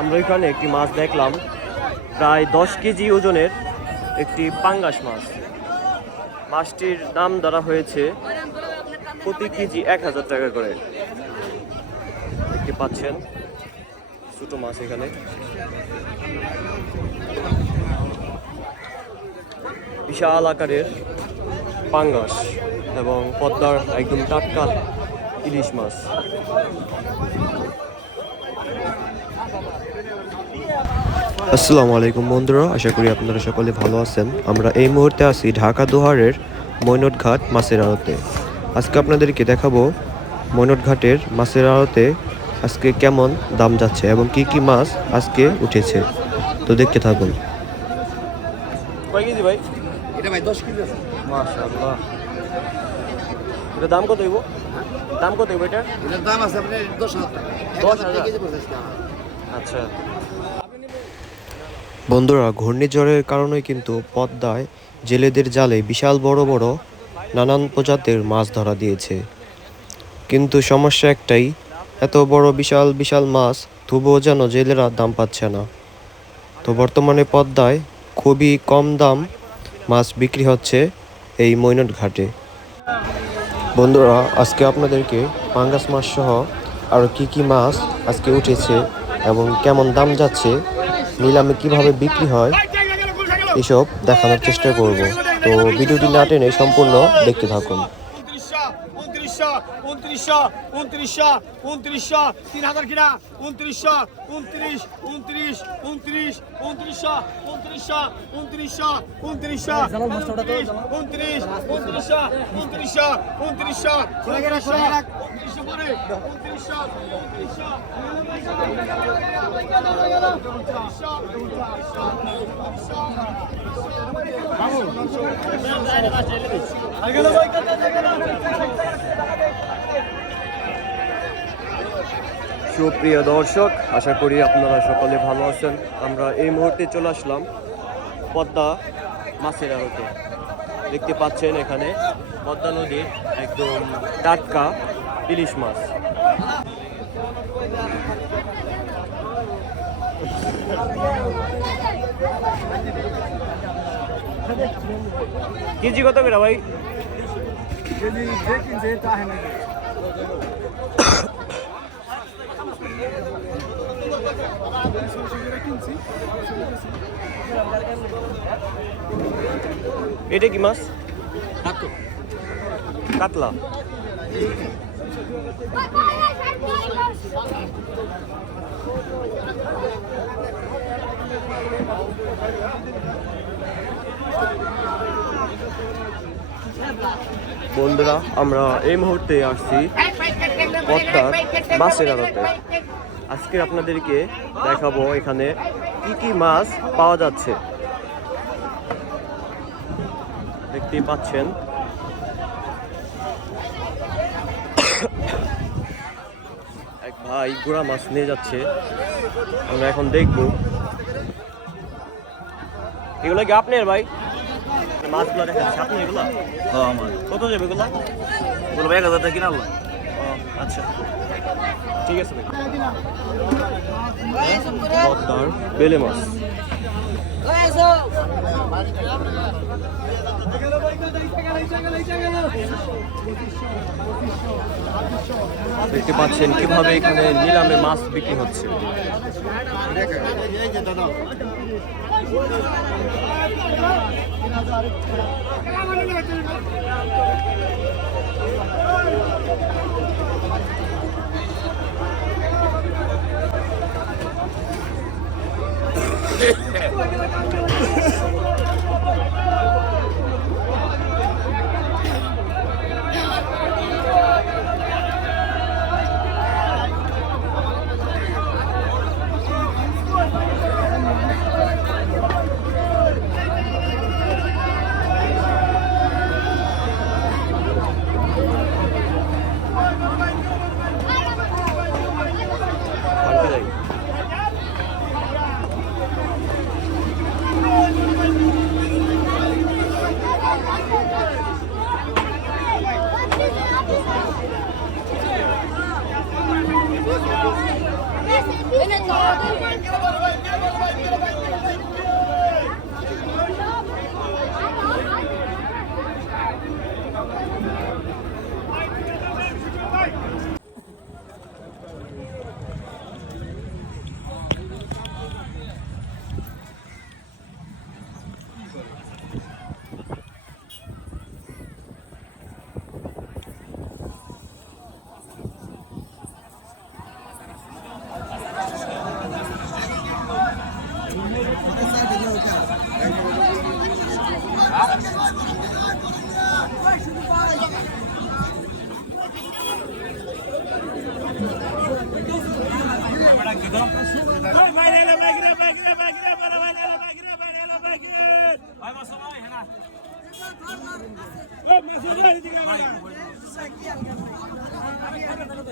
আমরা এখানে একটি মাছ দেখলাম। প্রায় দশ কেজি ওজনের একটি পাঙ্গাস মাছ। মাছটির দাম ধরা হয়েছে প্রতি কেজি এক হাজার টাকা করে। দেখতে পাচ্ছেন, ছোটো মাছ এখানে। বিশাল আকারের পাঙ্গাস এবং পদ্মার একদম টাটকা ইলিশ মাছ। আসসালামু আলাইকুম বন্ধুরা আশা করি আপনারা সকলে ভালো আছেন। আমরা এই মুহূর্তে আছি ঢাকা দোহারের মৈনট ঘাট মাছের আড়তে। আজকে আপনাদেরকে দেখাবো মৈনট ঘাটের মাছের আড়তে আজকে কেমন দাম যাচ্ছে এবং কি কি মাছ আজকে উঠেছে। তো দেখতে থাকুন। ভাই? এটা ভাই দশ কেজি আছে। মাশাআল্লাহ। এটা দাম কত হইব? দাম কত হইব এটা? এটার দাম আছে আপনার দশ হাজার। টাকা। এক দশ হাজার। হাজার? টাকা কেজি পড়তেছে না। আচ্ছা। বন্ধুরা, ঘূর্ণিঝড়ের কারণে কিন্তু পদ্মায় জেলেদের জালে বিশাল বড় বড় নানান প্রজাতির মাছ ধরা দিয়েছে। কিন্তু সমস্যা একটাই, এত বড় বিশাল বিশাল মাছ তবুও যেন জেলেরা দাম পাচ্ছে না। তো বর্তমানে পদ্মায় খুবই কম দাম মাছ বিক্রি হচ্ছে এই মৈনট ঘাটে। বন্ধুরা, আজকে আপনাদেরকে পাঙ্গাস মাছ সহ আরও কী কী মাছ আজকে উঠেছে এবং কেমন দাম যাচ্ছে নিলামে কীভাবে বিক্রি হয়, এসব দেখানোর চেষ্টা করব। তো ভিডিওটি না টেনে সম্পূর্ণ দেখতে থাকুন। উনত্রিশশো উনত্রিশশো উনত্রিশশো উনত্রিশশো তিন হাজার কিনা উনত্রিশশো উনত্রিশ উনত্রিশ উনত্রিশ উনত্রিশশো উনত্রিশশো উনত্রিশশো উনত্রিশশো উনত্রিশ উনত্রিশ উনত্রিশশো উনত্রিশশো উনত্রিশশো উনত্রিশশো পরে উনত্রিশশো উনত্রিশশো সুপ্রিয় দর্শক, আশা করি আপনারা সকলে ভালো আছেন। আমরা এই মুহূর্তে চলে আসলাম পদ্মা মাছের আড়তে। দেখতে পাচ্ছেন এখানে পদ্মা নদীর একদম টাটকা ইলিশ মাছ। কেজি কত করে ভাই? এটা কি মাছ? কাতলা। বন্ধুরা আমরা এই মুহূর্তে আসছি পদ্মার মাছের আড়তে আজকে আপনাদেরকে দেখাবো এখানে কি কি মাছ পাওয়া যাচ্ছে। দেখতেই পাচ্ছেন। এক ভাই গোড়া মাছ নিয়ে যাচ্ছে। আমরা এখন দেখব। এগুলো কি আপনার ভাই? মাছগুলো দেখাচ্ছে আপনি এগুলো? কত যাবে এগুলো? বলব এক হাজার টাকা কিনা আচ্ছা। ঠিক আছে বেলে মাছ। দেখতে পাচ্ছেন কীভাবে এখানে নিলামে মাছ বিক্রি হচ্ছে।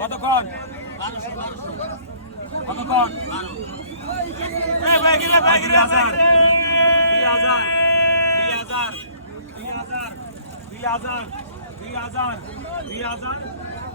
কতক্ষণ কতক্ষণ দুই হাজার দুই হাজার দুই হাজার দুই হাজার দুই হাজার দুই হাজার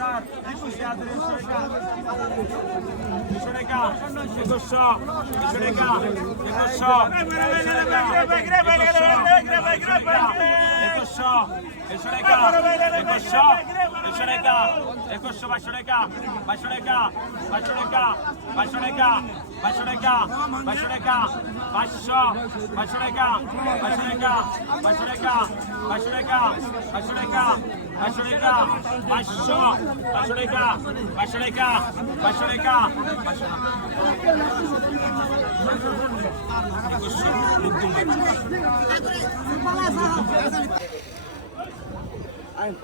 হাজার একুশ হাজার দুশো টাকা একুশশো দুশো টাকা একুশশো একুশশো একুশশো একুশশো একুশশো টাকা একুশশো বাইশশো টাকা বাইশশো টাকা বাইশশো টাকা বাইশশো টাকা বাইশশো টাকা বাইশশো টাকা বাইশশো বাইশশো টাকা বাইশশো টাকা বাইশশো টাকা বাইশশো টাকা বাইশশো টাকা বাইশশো টাকা বাইশশো বাইশশো টাকা বাইশশো টাকা বাইশশো টাকা একুশশো নব্বই আইন